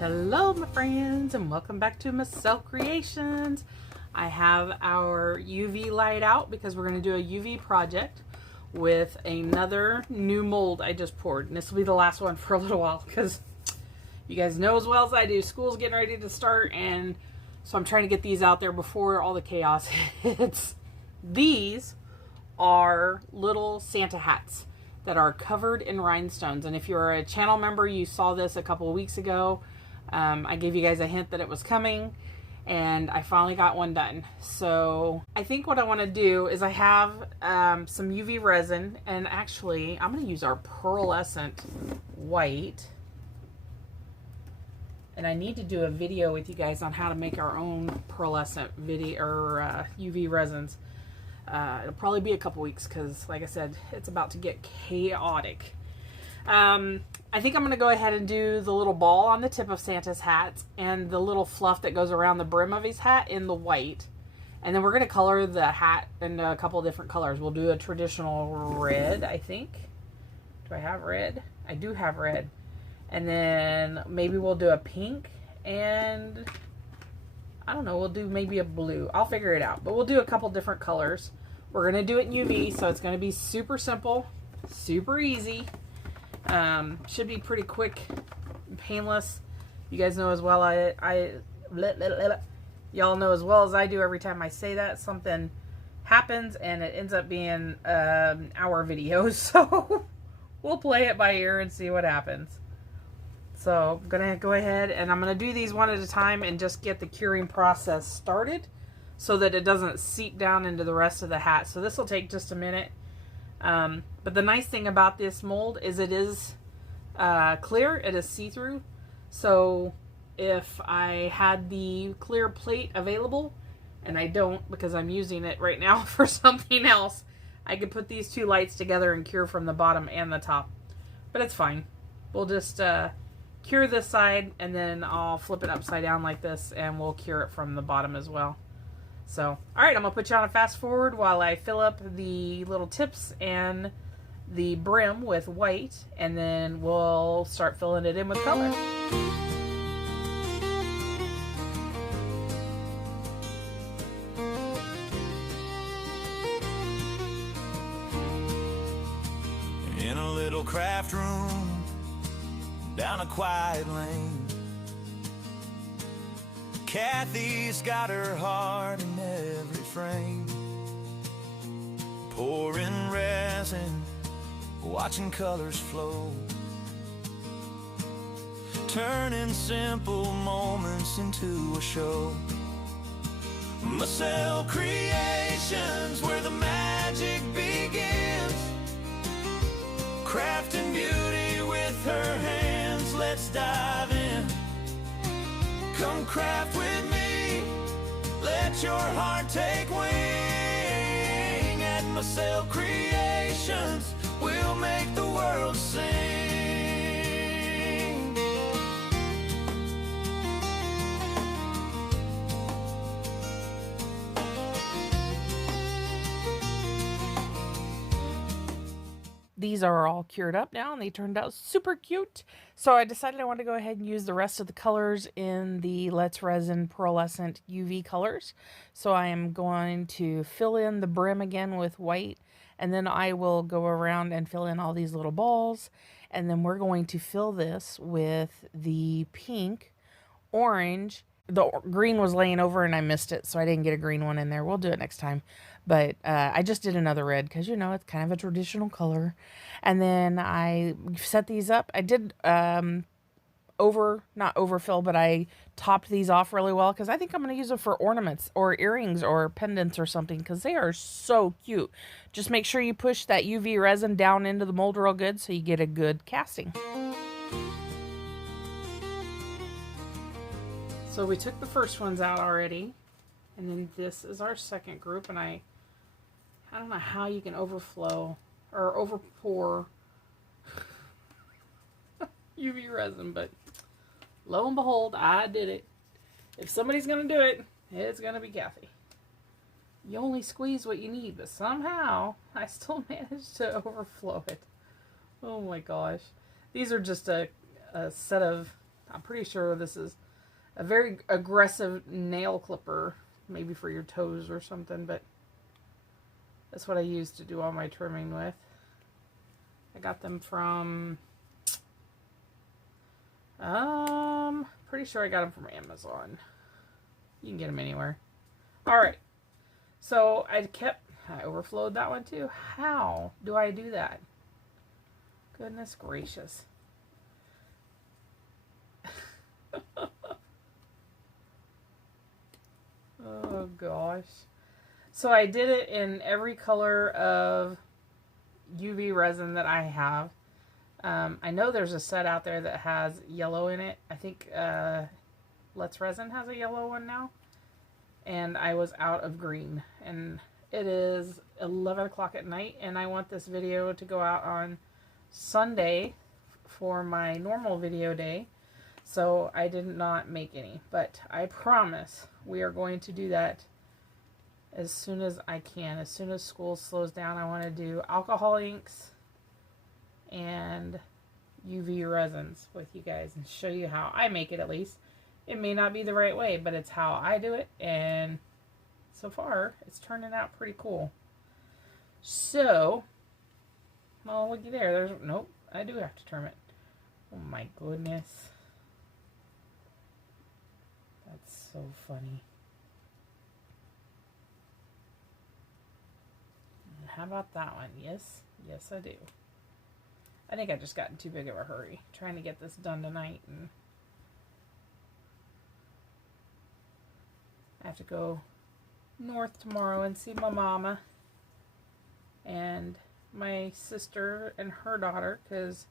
Hello my friends, and welcome back to Popsicle Creations. I have our UV light out because we're going to do a UV project with another new mold I just poured. And this will be the last one for a little while because you guys know as well as I do, school's getting ready to start, and so I'm trying to get these out there before all the chaos hits. These are little Santa hats that are covered in rhinestones, and if you're a channel member, you saw this a couple of weeks ago. I gave you guys a hint that it was coming, and I finally got one done. So I think what I want to do is I have some UV resin, and actually I'm going to use our pearlescent white, and I need to do a video with you guys on how to make our own pearlescent video or UV resins. It'll probably be a couple weeks because, like I said, it's about to get chaotic. I think I'm going to go ahead and do the little ball on the tip of Santa's hat and the little fluff that goes around the brim of his hat in the white. And then we're going to color the hat in a couple different colors. We'll do a traditional red, I think. Do I have red? I do have red. And then maybe we'll do a pink, and I don't know, we'll do maybe a blue. I'll figure it out. But we'll do a couple different colors. We're going to do it in UV, so it's going to be super simple, super easy. Should be pretty quick, painless. You guys know as well, y'all know as well as I do, every time I say that, something happens and it ends up being our video. So we'll play it by ear and see what happens. So I'm gonna go ahead and I'm gonna do these one at a time and just get the curing process started so that it doesn't seep down into the rest of the hat. So this will take just a minute. But the nice thing about this mold is it is clear, it is see-through. So if I had the clear plate available, and I don't because I'm using it right now for something else, I could put these two lights together and cure from the bottom and the top. But it's fine. We'll just cure this side, and then I'll flip it upside down like this, and we'll cure it from the bottom as well. So, alright, I'm going to put you on a fast forward while I fill up the little tips and the brim with white, and then we'll start filling it in with color. In a little craft room, down a quiet lane, Kathy's got her heart in every frame, pouring resin, watching colors flow, turning simple moments into a show. Popsicle Creations, where the magic begins, crafting beauty with her hands. Let's dive in. Come craft with me, let your heart take wing. At Popsicle Creations, we'll make the world sing. These are all cured up now, and they turned out super cute. So I decided I want to go ahead and use the rest of the colors in the Let's Resin Pearlescent UV colors. So I am going to fill in the brim again with white, and then I will go around and fill in all these little balls. And then we're going to fill this with the pink, orange. The green was laying over and I missed it, so I didn't get a green one in there. We'll do it next time. But I just did another red because, you know, it's kind of a traditional color. And then I set these up. I did not overfill, but I topped these off really well because I think I'm going to use them for ornaments or earrings or pendants or something because they are so cute. Just make sure you push that UV resin down into the mold real good so you get a good casting. So we took the first ones out already, and then this is our second group, and I don't know how you can overflow or overpour UV resin, but lo and behold, I did it. If somebody's going to do it, it's going to be Kathy. You only squeeze what you need, but somehow I still managed to overflow it. Oh my gosh. These are just a set of I'm pretty sure this is a very aggressive nail clipper, maybe for your toes or something, but that's what I use to do all my trimming with. I got them from, pretty sure I got them from Amazon. You can get them anywhere. Alright, so I overflowed that one too. How do I do that? Goodness gracious. Oh gosh. So I did it in every color of UV resin that I have. I know there's a set out there that has yellow in it. I think Let's Resin has a yellow one now. And I was out of green. And it is 11 o'clock at night, and I want this video to go out on Sunday for my normal video day. So I did not make any. But I promise we are going to do that as soon as I can. As soon as school slows down, I want to do alcohol inks and UV resins with you guys and show you how I make it at least. It may not be the right way, but it's how I do it, and so far it's turning out pretty cool. So, well, looky there. There's, nope, I do have to trim it. Oh my goodness. That's so funny. How about that one? Yes, yes I do. I think I just got in too big of a hurry trying to get this done tonight, and I have to go north tomorrow and see my mama and my sister and her daughter, because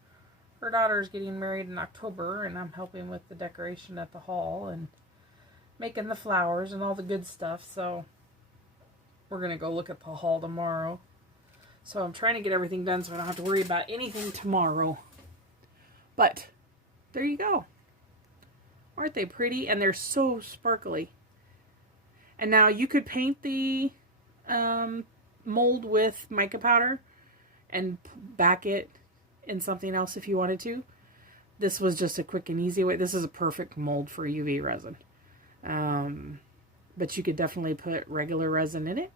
her daughter is getting married in October, and I'm helping with the decoration at the hall and making the flowers and all the good stuff. So we're gonna go look at the hall tomorrow. So I'm trying to get everything done so I don't have to worry about anything tomorrow. But there you go. Aren't they pretty? And they're so sparkly. And now you could paint the mold with mica powder and back it in something else if you wanted to. This was just a quick and easy way. This is a perfect mold for UV resin. But you could definitely put regular resin in it.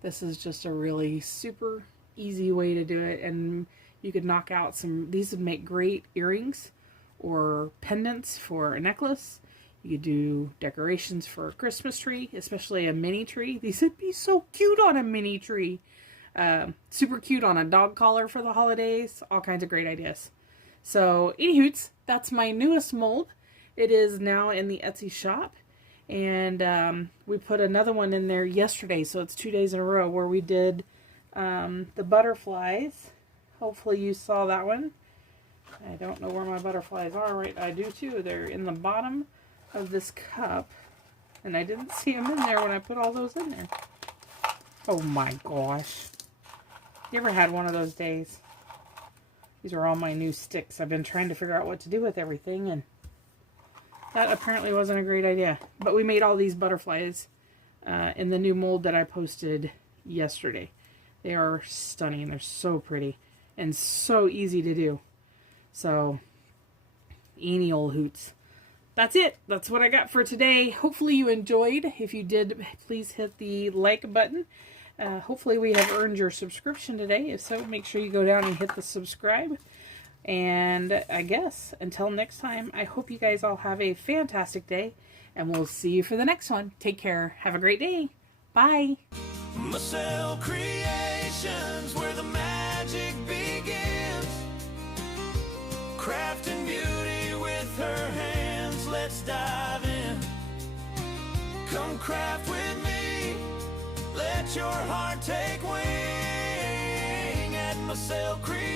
This is just a really super easy way to do it. And you could knock out some, these would make great earrings or pendants for a necklace. You could do decorations for a Christmas tree, especially a mini tree. These would be so cute on a mini tree. Super cute on a dog collar for the holidays. All kinds of great ideas. So, anywhoots, that's my newest mold. It is now in the Etsy shop. And we put another one in there yesterday, so it's 2 days in a row where we did the butterflies. Hopefully you saw that one. I don't know where my butterflies are. Right, I do too. They're in the bottom of this cup, and I didn't see them in there when I put all those in there. Oh my gosh. You ever had one of those days? These are all my new sticks. I've been trying to figure out what to do with everything, and that apparently wasn't a great idea. But we made all these butterflies in the new mold that I posted yesterday. They are stunning. They're so pretty and so easy to do. So, any old hoots. That's it. That's what I got for today. Hopefully you enjoyed. If you did, please hit the like button. Hopefully we have earned your subscription today. If so, make sure you go down and hit the subscribe. And I guess until next time, I hope you guys all have a fantastic day, and we'll see you for the next one. Take care. Have a great day. Bye. Marcel Creations, where the magic begins. Crafting beauty with her hands. Let's dive in. Come craft with me. Let your heart take wing at Marcel Creations.